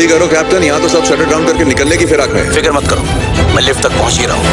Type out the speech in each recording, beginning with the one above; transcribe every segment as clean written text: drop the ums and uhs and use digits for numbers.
जल्दी करो कैप्टन, यहाँ तो सब शटर डाउन करके निकलने की फिराक में। फिक्र मत करो, मैं लिफ्ट तक पहुंच ही रहा हूँ।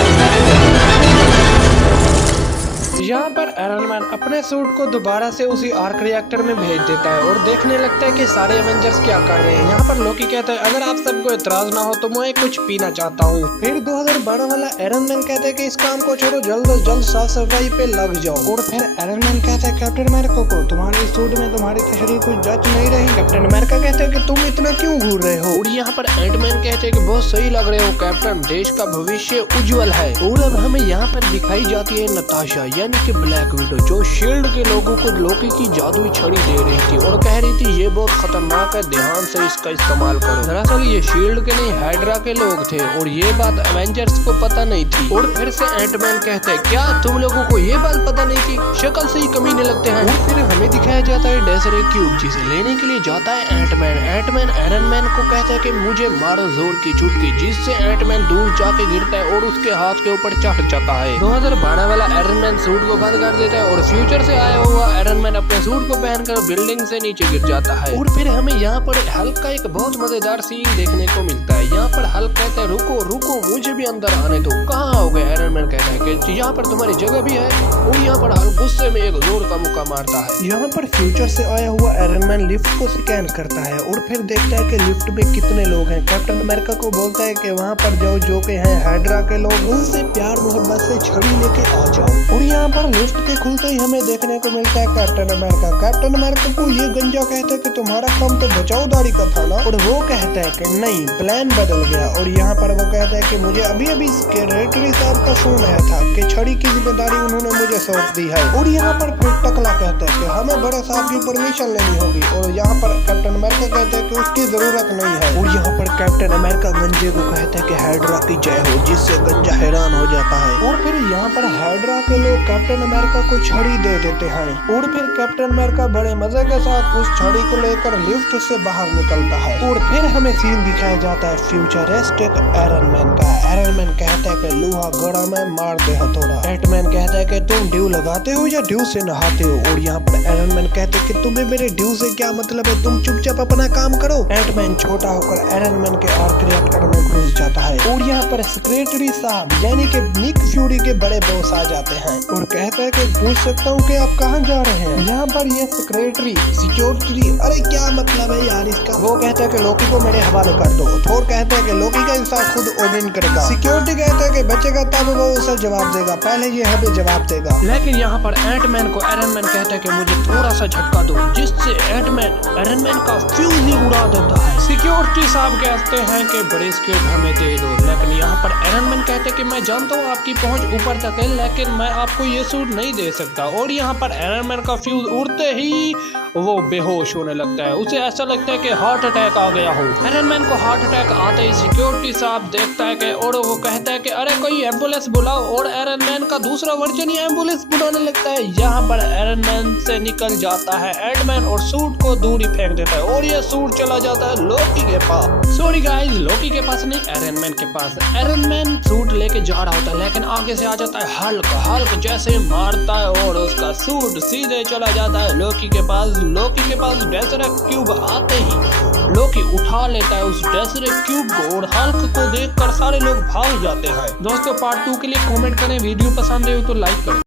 यहाँ पर आयरन मैन अपने सूट को दोबारा से उसी आर्क रिएक्टर में भेज देता है और देखने लगता है कि सारे एवेंजर्स क्या कर रहे हैं। यहाँ पर लोकी कहता है अगर आप सबको एतराज ना हो तो मैं कुछ पीना चाहता हूँ। फिर 2012 वाला आयरन मैन कहता है कि इस काम को छोड़ो, जल्द से जल्द साफ सफाई पे लग जाओ। और फिर आयरन मैन कहता है कैप्टन अमेरिका को तुम्हारे सूट में तुम्हारी तशरीह कुछ जच नहीं रही। कैप्टन अमेरिका कहते हैं कि तुम इतना क्यों घूर रहे हो। और यहाँ पर एंटमैन कहते हैं कि बहुत सही लग रहे हो कैप्टन, देश का भविष्य उज्जवल है। और अब हमें यहाँ पर दिखाई जाती है नताशा यानी कि ब्लैक विडो, जो शील्ड के लोगों को लोकी की जादुई छड़ी दे रही थी और कह रही थी ये बहुत खतरनाक है, ध्यान से इसका इस्तेमाल करो। दरअसल ये शील्ड के नहीं हाइड्रा के लोग थे और ये बात एवेंजर्स को पता नहीं थी। और फिर से एंटमैन कहते हैं क्या तुम लोगों को ये बात पता नहीं थी, शक्ल से ही कमीने लगते हैं। और फिर हमें दिखाया जाता है डेसरेट क्यूब, जिसे लेने के लिए जाता है एंटमैन। एंटमैन आयरन मैन को कहता है कि मुझे मारो जोर की चुटकी, जिससे एंटमैन दूर जाके गिरता है और उसके हाथ के ऊपर चढ़ जाता है। 2012 वाला आयरन मैन सूट को बंद कर देता है और फ्यूचर से आया हुआ आयरन मैन अपने सूट को पहनकर बिल्डिंग से नीचे गिर जाता है। और फिर हमें यहाँ पर हल्क का एक बहुत मजेदार सीन देखने को मिलता है। यहाँ पर हल्क कहता है रुको रुको मुझे भी अंदर आने दो। कहाँ हो गए? आयरन मैन कहता है कि यहाँ पर तुम्हारी जगह भी है। और यहाँ पर हल्क गुस्से में एक जोर का मुक्का मारता है। यहाँ पर फ्यूचर से आया हुआ आयरन मैन लिफ्ट को स्कैन करता है और फिर देखता है कि लिफ्ट में कितने लोग हैं। कैप्टन अमेरिका को बोलता है कि वहाँ पर जाओ, जो के हैं हाइड्रा के लोग, उनसे प्यार मोहब्बत से छड़ी लेके आ जाओ। और यहाँ पर लिफ्ट के खुलते ही हमें देखने को मिलता है कैप्टन अमेरिका। कैप्टन अमेरिका को ये गंजा कहता है कि तुम्हारा काम तो बचाओदारी का था ना। और वो कहता है कि नहीं, प्लान बदल गया। और यहाँ पर वो कहता है कि मुझे अभी अभी सेक्रेटरी साहब का फोन आया था कि छड़ी की जिम्मेदारी उन्होंने मुझे सौंप दी है। और यहाँ पर फिर टकला कहता है कि हमें बड़े साहब की परमिशन लेनी होगी। और यहाँ पर कैप्टन अमेरिका कहते हैं कि उसकी जरूरत नहीं है। और यहाँ पर कैप्टन अमेरिका गंजे को कहता है कि हाइड्रा की जय हो, जिससे गंजा हैरान हो जाता है। और फिर यहाँ पर हाइड्रा के लोग कैप्टन अमेरिका को छड़ी दे देते हैं। और फिर कैप्टन अमेरिका बड़े मजे के साथ उस छड़ी को लेकर लिफ्ट से बाहर निकलता है। और फिर हमें सीन दिखाया जाता है फ्यूचरिस्टिक आयरन मैन का। आयरन मैन कहता है कि लोहा गड़ा में मार दे हथौड़ा। एंटमैन कहता है कि तुम ड्यू लगाते हो या ड्यू से नहाते हो। और यहाँ पर आयरन मैन कहते हैं कि तुम्हें मेरे ड्यू से क्या मतलब है, तुम चुपचाप अपना काम करो। एंटमैन छोटा होकर आयरन मैन के आर्क रिएक्टर में घुस जाता है। और यहाँ पर सेक्रेटरी साहब यानी कि निक फ्यूरी के बड़े बॉस आ जाते हैं और कहता है कि पूछ सकता हूँ कि आप कहाँ जा रहे हैं। यहाँ पर ये सेक्रेटरी सिक्योरिटी, अरे क्या मतलब है यार इसका। वो कहता है कि लोकी को मेरे हवाले कर दो। थोर कहता है कि लोकी का इंसान खुद ओडिन करेगा। सिक्योरिटी कहता है कि बचेगा तब वो उसे जवाब देगा, पहले ये हमें जवाब देगा। लेकिन यहाँ पर एंटमैन को आयरन मैन कहता है कि मुझे थोड़ा सा झटका दो, जिससे एंटमैन आयरन मैन का फ्यूज ही उड़ा देता है। सिक्योरिटी साहब कहते हैं कि बड़ी स्केट हमें दे दो। लेकिन यहाँ पर आयरन मैन कहते हैं कि मैं जानता हूँ आपकी पहुँच ऊपर तक है, लेकिन मैं आपको ये सूट नहीं दे सकता। और यहाँ पर आयरन मैन का फ्यूज उड़ते ही वो बेहोश होने लगता है। उसे ऐसा लगता है कि हार्ट अटैक आ गया हो। आयरन मैन को हार्ट अटैक आते ही सिक्योरिटी साहब देखता है कि, और वो कहता है कि अरे कोई एम्बुलेंस बुलाओ। और आयरन मैन का दूसरा वर्जन ही एम्बुलेंस बुलाने लगता है। यहाँ पर आयरन मैन से निकल जाता है एंटमैन और सूट को दूर ही फेंक देता है और ये सूट चला जाता है लोकी के पास। सॉरी गाइस, लोकी के पास नहीं, आयरन मैन के पास। आयरन मैन सूट लेके जा रहा होता है, लेकिन आगे से आ जाता है हल्क। हल्क जैसे मारता है और उसका सूट सीधे चला जाता है लोकी के पास। लोकी के पास डेसरेट क्यूब आते ही लोकी उठा लेता है उस डेसरेट क्यूब को और हल्क को देखकर सारे लोग भाग जाते हैं। दोस्तों पार्ट 2 के लिए कमेंट करें, वीडियो पसंद आए तो लाइक करें।